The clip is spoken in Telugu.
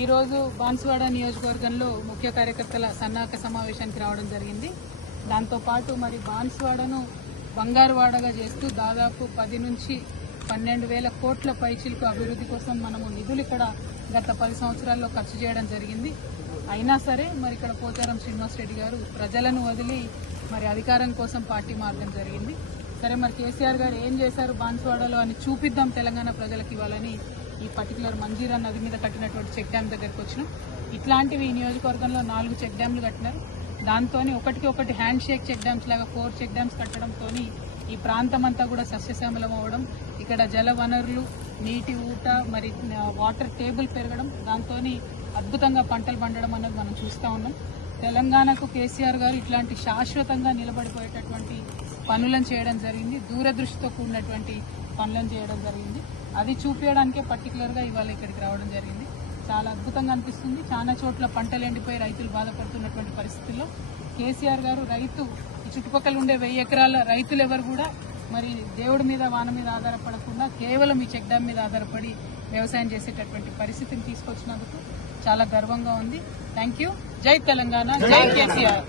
ఈ రోజు బాన్సువాడ నియోజకవర్గంలో ముఖ్య కార్యకర్తల సన్నాహక సమావేశానికి రావడం జరిగింది. దాంతో పాటు మరి బాన్సువాడను బంగారువాడగా చేస్తూ దాదాపు 10 నుంచి 12,000 కోట్ల పైచిలకు అభివృద్ధి కోసం మనము నిధులు ఇక్కడ గత 10 సంవత్సరాల్లో ఖర్చు చేయడం జరిగింది. అయినా సరే మరి ఇక్కడ పోచారం శ్రీనివాసరెడ్డి గారు ప్రజలను వదిలి మరి అధికారం కోసం పార్టీ మార్గం జరిగింది. సరే మరి కేసీఆర్ గారు ఏం చేశారు బాన్సువాడలో అని చూపిద్దాం తెలంగాణ ప్రజలకు ఇవ్వాలని ఈ పర్టికులర్ మంజీరా నది మీద కట్టినటువంటి చెక్ డ్యామ్ దగ్గరకు వచ్చినాం. ఇట్లాంటివి ఈ నియోజకవర్గంలో 4 చెక్ డ్యామ్లు కట్టినారు. దాంతో ఒకటి హ్యాండ్ షేక్ చెక్ డ్యామ్స్ లాగా 4 చెక్ డ్యామ్స్ కట్టడంతో ఈ ప్రాంతం అంతా కూడా సస్యశ్యామలం అవ్వడం, ఇక్కడ జల వనరులు, నీటి ఊట, మరి వాటర్ టేబుల్ పెరగడం, దాంతో అద్భుతంగా పంటలు పండడం అనేది మనం చూస్తూ ఉన్నాం. తెలంగాణకు కేసీఆర్ గారు ఇట్లాంటి శాశ్వతంగా నిలబడిపోయేటటువంటి పనులను చేయడం జరిగింది. దూరదృష్టితో కూడినటువంటి పనులను చేయడం జరిగింది. అది చూపించడానికే పర్టికులర్గా ఇవాళ ఇక్కడికి రావడం జరిగింది. చాలా అద్భుతంగా అనిపిస్తుంది. చాలా చోట్ల పంటలు ఎండిపోయి రైతులు బాధపడుతున్నటువంటి పరిస్థితుల్లో కేసీఆర్ గారు ఈ చుట్టుపక్కల ఉండే 1000 ఎకరాల రైతులు ఎవరు కూడా మరి దేవుడి మీద వాన మీద ఆధారపడకుండా కేవలం ఈ చెక్ డ్యామ్ మీద ఆధారపడి వ్యవసాయం చేసేటటువంటి పరిస్థితిని తీసుకొచ్చినందుకు చాలా గర్వంగా ఉంది. Thank you. జై తెలంగాణ, జై కేసీఆర్.